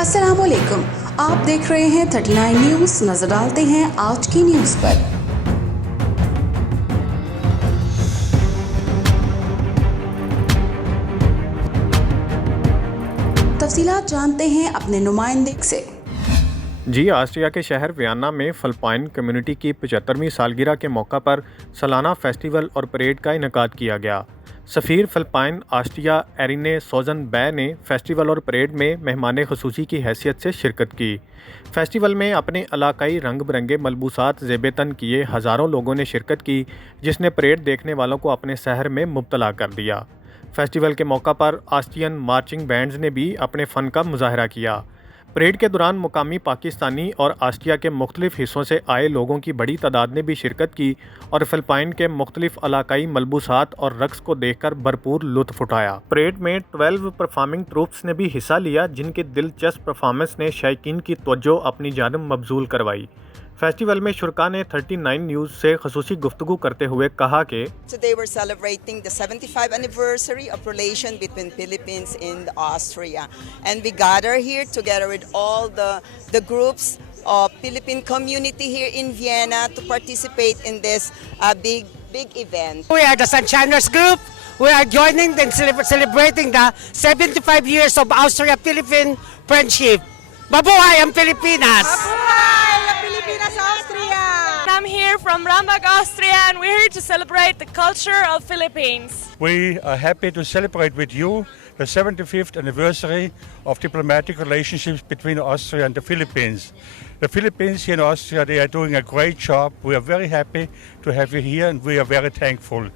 السلام علیکم، آپ دیکھ رہے ہیں 39 نیوز۔ نظر ڈالتے ہیں آج کی نیوز پر۔ تفصیلات جانتے ہیں اپنے نمائندے سے۔ جی، آسٹریا کے شہر ویانا میں فلپائن کمیونٹی کی 75ویں سالگرہ کے موقع پر سالانہ فیسٹیول اور پریڈ کا انعقاد کیا گیا۔ سفیر فلپائن آسٹریا ایرینے سوزن بے نے فیسٹیول اور پریڈ میں مہمان خصوصی کی حیثیت سے شرکت کی۔ فیسٹیول میں اپنے علاقائی رنگ برنگے ملبوسات زیب تن کیے ہزاروں لوگوں نے شرکت کی، جس نے پریڈ دیکھنے والوں کو اپنے سحر میں مبتلا کر دیا۔ فیسٹیول کے موقع پر آسٹریین مارچنگ بینڈز نے بھی اپنے فن کا مظاہرہ کیا۔ پریڈ کے دوران مقامی پاکستانی اور آسٹریا کے مختلف حصوں سے آئے لوگوں کی بڑی تعداد نے بھی شرکت کی اور فلپائن کے مختلف علاقائی ملبوسات اور رقص کو دیکھ کر بھرپور لطف اٹھایا۔ پریڈ میں 12 پرفارمنگ ٹروپس نے بھی حصہ لیا، جن کی دلچسپ پرفارمنس نے شائقین کی توجہ اپنی جانب مبذول کروائی۔ فیسٹیول میں شرکاء نے 39 نیوز سے خصوصی گفتگو کرتے ہوئے کہا کہ Today we're celebrating the 75th anniversary of relation between Philippines and Austria, and we gather here together with all the groups of Philippine community here in Vienna to participate in this big event. We are the Sunshiners group. We are joining and celebrating the 75 years of Austria-Philippine friendship. Mabuhay ang Pilipinas! I'm here from Rambach, Austria, and we're here to celebrate the culture of Philippines. We are happy to celebrate with you the 75th anniversary of diplomatic relationships between Austria and the Philippines. The Philippines here in Austria, they are doing a great job. We are very happy to have you here and we are very thankful.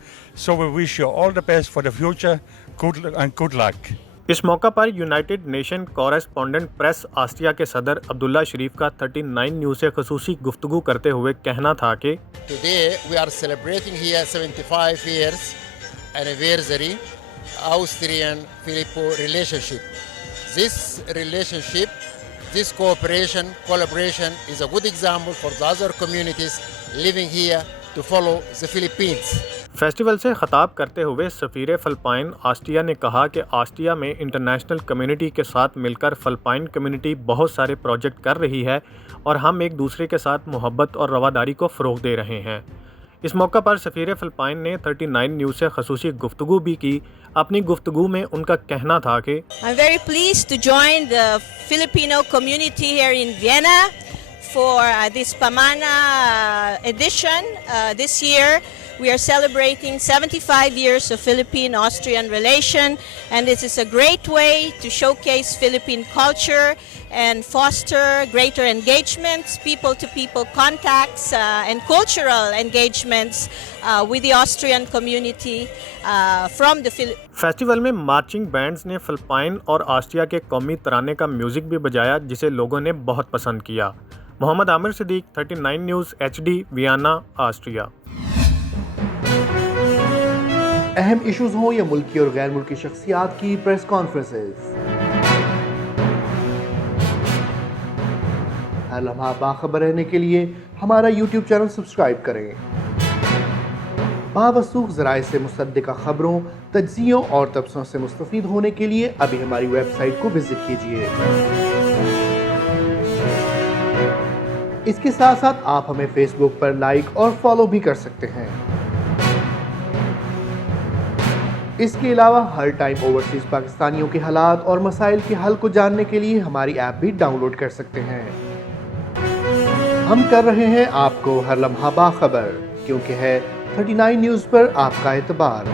So we wish you all the best for the future, good luck. اس موقع پر united nation correspondent press Austria کے صدر عبداللہ شریف کا 39 news سے خصوصی گفتگو کرتے ہوئے کہنا تھا کہ Today we are celebrating here 75 years anniversary Austrian-Filippo relationship. This relationship, this cooperation, collaboration is a good example for the other communities living here to follow the Philippines. Festival سے خطاب کرتے ہوئے سفیر فلپائن آسٹریا نے کہا کہ Austria میں international community کے ساتھ مل کر فلپائن کمیونٹی بہت سارے پروجیکٹ کر رہی ہے اور ہم ایک دوسرے کے ساتھ محبت اور رواداری کو فروغ دے رہے ہیں۔ اس موقع پر سفیر فلپائن نے 39 نیوز سے خصوصی گفتگو بھی کی۔ اپنی گفتگو میں ان کا کہنا تھا کہ I'm very pleased to join the Filipino community here in Vienna for this Pamana edition. This year we are celebrating 75 years of Philippine-Austrian relation, and this is a great way to showcase Philippine culture and foster greater engagements, people-to-people contacts, and cultural engagements with the Austrian community from the Philippines. Festival میں marching bands نے Philippines اور Austria کے قومی ترانے کا music بھی بجایا، جسے لوگوں نے بہت پسند کیا۔ محمد عامر صدیق، 39 نیوز HD، ویانا، آسٹریا۔ اہم ایشوز ہوں یا ملکی اور غیر ملکی شخصیات کی پریس کانفرنسز، ہر لمحہ باخبر رہنے کے لیے ہمارا YouTube چینل سبسکرائب کریں۔ باوثوق ذرائع سے مصدقہ خبروں، تجزیوں اور تبصروں سے مستفید ہونے کے لیے ابھی ہماری ویب سائٹ کو وزٹ کیجیے۔ اس کے ساتھ ساتھ آپ ہمیں فیس بک پر لائک اور فالو بھی کر سکتے ہیں۔ اس کے علاوہ ہر ٹائم اوورسیز پاکستانیوں کے حالات اور مسائل کے حل کو جاننے کے لیے ہماری ایپ بھی ڈاؤن لوڈ کر سکتے ہیں۔ ہم کر رہے ہیں آپ کو ہر لمحہ باخبر، کیونکہ ہے 39 نیوز پر آپ کا اعتبار۔